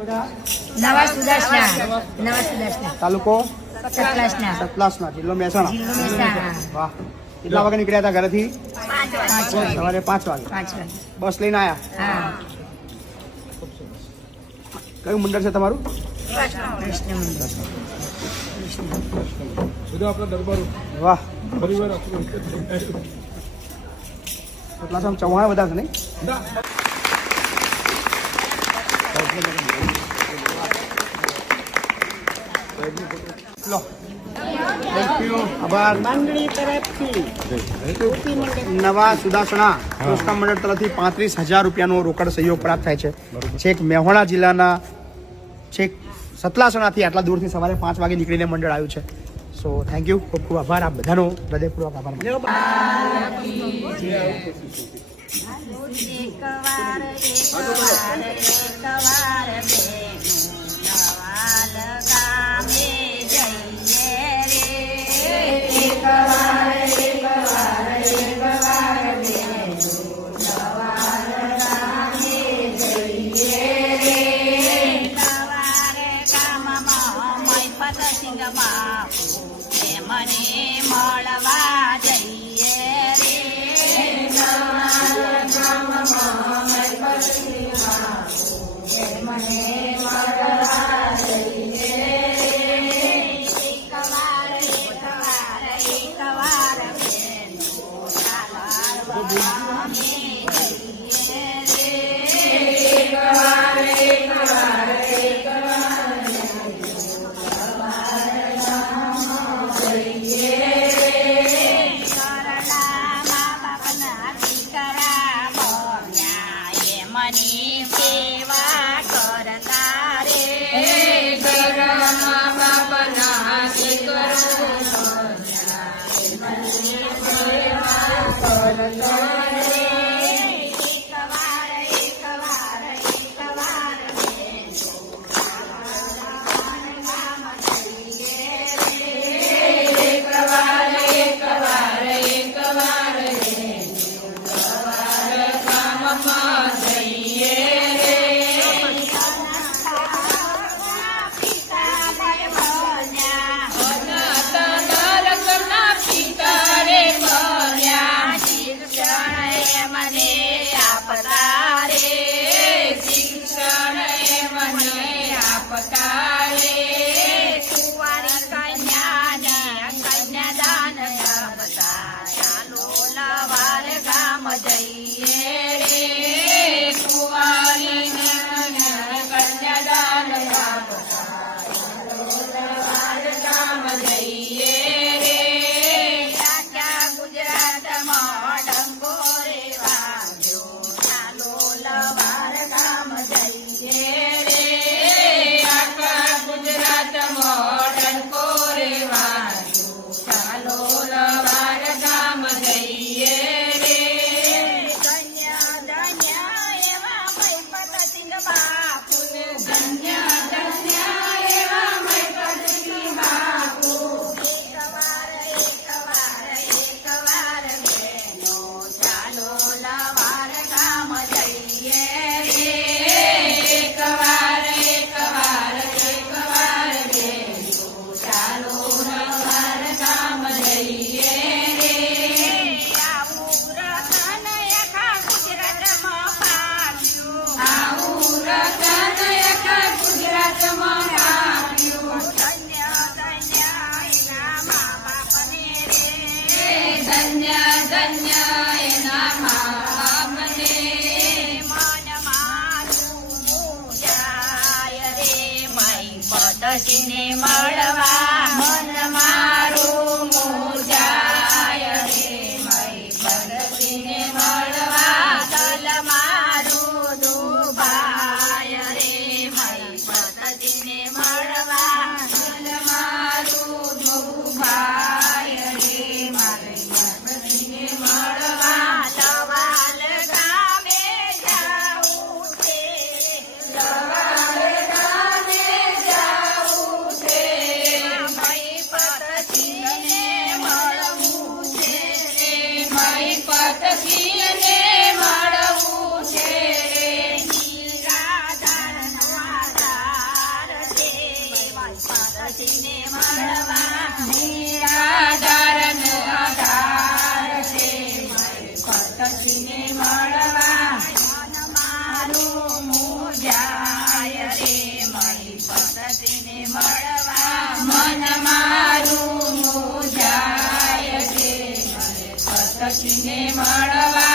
નવા સુદર્શના તાલુકો સતલાસના જિલ્લો મહેસાણા. વાહ, કેટલા વાગે નીકળ્યા હતા ઘરેથી? સવારે 5 વાગે. બસ લઈને આવ્યા? કયું મંડળ છે તમારું? વાહ, ચૌહાણ બધા છે નહીં? આભાર. નવા સુદાસણા સંસ્થા મંડળ તરફથી 35,000 રૂપિયાનો રોકડ સહયોગ પ્રાપ્ત થાય છે. છેક મહેસાણા જિલ્લાના છેક સતલાસણાથી આટલા દૂરથી સવારે 5 વાગે નીકળીને મંડળ આવ્યું છે. સો થેન્ક યુ, ખૂબ ખૂબ આભાર. આપ બધાનો હૃદયપૂર્વક આભાર. મને મળવા જઈએ પતિને મળવા મન મારું મૂજાય રે મય પતિને મળવા દલ મારું દુભાય રે મય પતિને મળવા દલ મારું દુભાય રે મય પતિને મળવા લવાલ ગામે જાઉં છે લવાલ ગામે જાઉં છે ભગતજીને મળવા